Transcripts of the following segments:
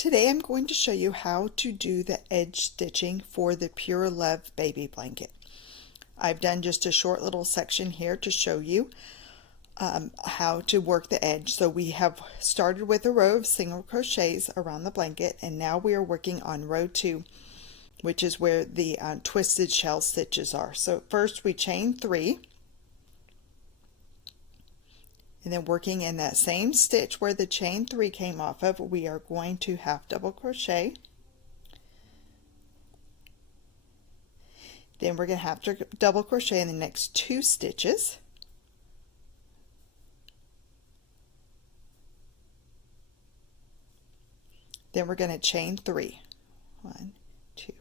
Today I'm going to show you how to do the edge stitching for the Pure Love baby blanket. I've done just a short little section here to show you how to work the edge. So we have started with a row of single crochets around the blanket, and now we are working on row 2, which is where the twisted shell stitches are. So first we chain 3, and then working in that same stitch where the chain 3 came off of, we are going to half double crochet. Then we're going to have to double crochet in the next 2 stitches. Then we're going to chain 3. 1, 2,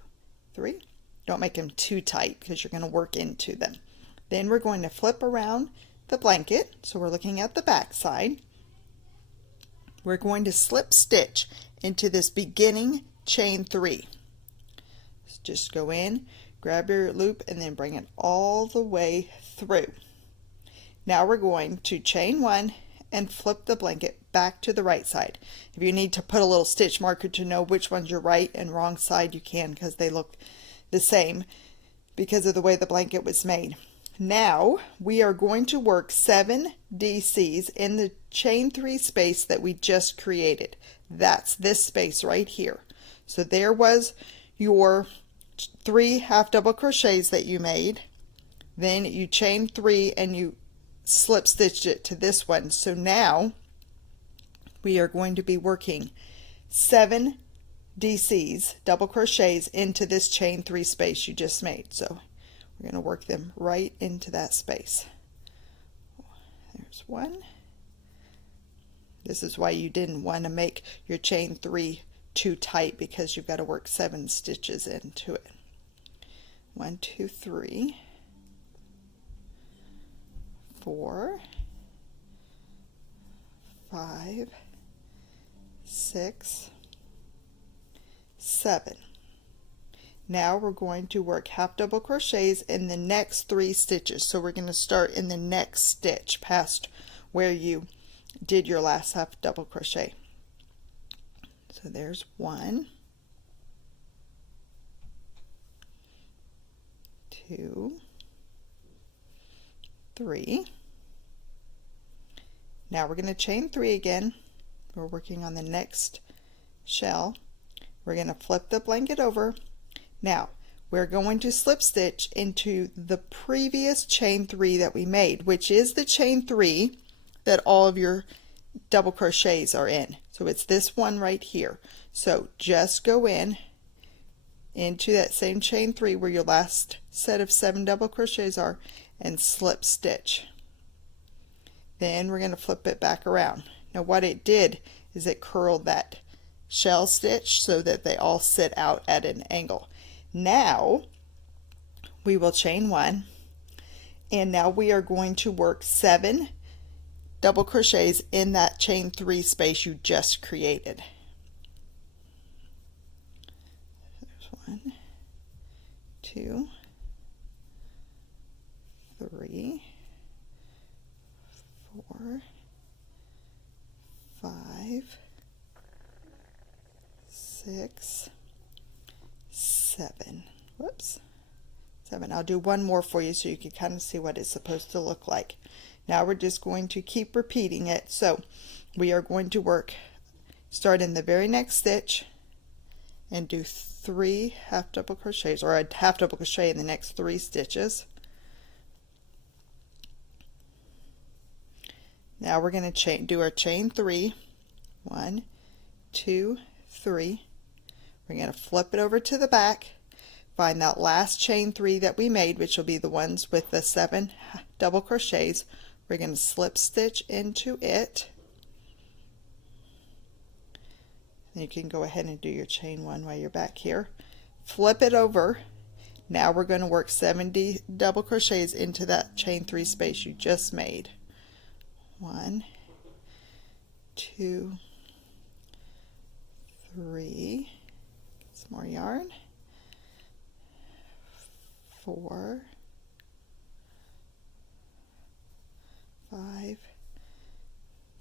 3. Don't make them too tight because you're going to work into them. Then we're going to flip around the blanket, so we're looking at the back side. We're going to slip stitch into this beginning chain 3. So just go in, grab your loop, and then bring it all the way through. Now we're going to chain 1 and flip the blanket back to the right side. If you need to put a little stitch marker to know which one's your right and wrong side, you can, because they look the same because of the way the blanket was made. Now we are going to work 7 DCs in the chain 3 space that we just created. That's this space right here. So there was your 3 half double crochets that you made. Then you chain 3 and you slip stitched it to this one. So now we are going to be working 7 DCs, double crochets, into this chain 3 space you just made. So we're going to work them right into that space. There's 1. This is why you didn't want to make your chain 3 too tight, because you've got to work 7 stitches into it. 1, 2, 3, 4, 5, 6, 7. Now we're going to work half double crochets in the next 3 stitches. So we're going to start in the next stitch past where you did your last half double crochet. So there's 1, 2, 3. Now we're going to chain 3 again. We're working on the next shell. We're going to flip the blanket over. Now we're going to slip stitch into the previous chain 3 that we made, which is the chain 3 that all of your double crochets are in. So it's this one right here. So just go in into that same chain 3 where your last set of 7 double crochets are, and slip stitch. Then we're going to flip it back around. Now what it did is it curled that shell stitch so that they all sit out at an angle. Now we will chain 1, and now we are going to work 7 double crochets in that chain 3 space you just created. There's 1, 2, 3, 4, 5, 6, 7. Whoops. 7. I'll do one more for you so you can kind of see what it's supposed to look like. Now we're just going to keep repeating it. So we are going to start in the very next stitch and do 3 half double crochets, or a half double crochet in the next 3 stitches. Now we're going to do our chain 3. 1, 2, 3. We're going to flip it over to the back, find that last chain 3 that we made, which will be the ones with the 7 double crochets. We're going to slip stitch into it. And you can go ahead and do your chain 1 while you're back here. Flip it over. Now we're going to work 70 double crochets into that chain 3 space you just made. 1, 2, 3. Some more yarn. 4, 5,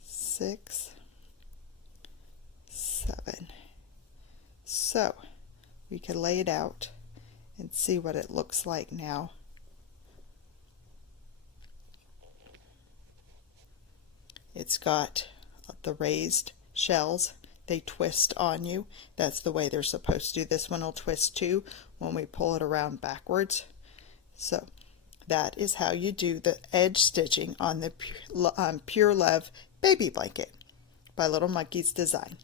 6, 7. So we could lay it out and see what it looks like now. It's got the raised shells. They twist on you. That's the way they're supposed to. This one will twist too when we pull it around backwards. So that is how you do the edge stitching on the Pure Love baby blanket by Little Monkeys Design.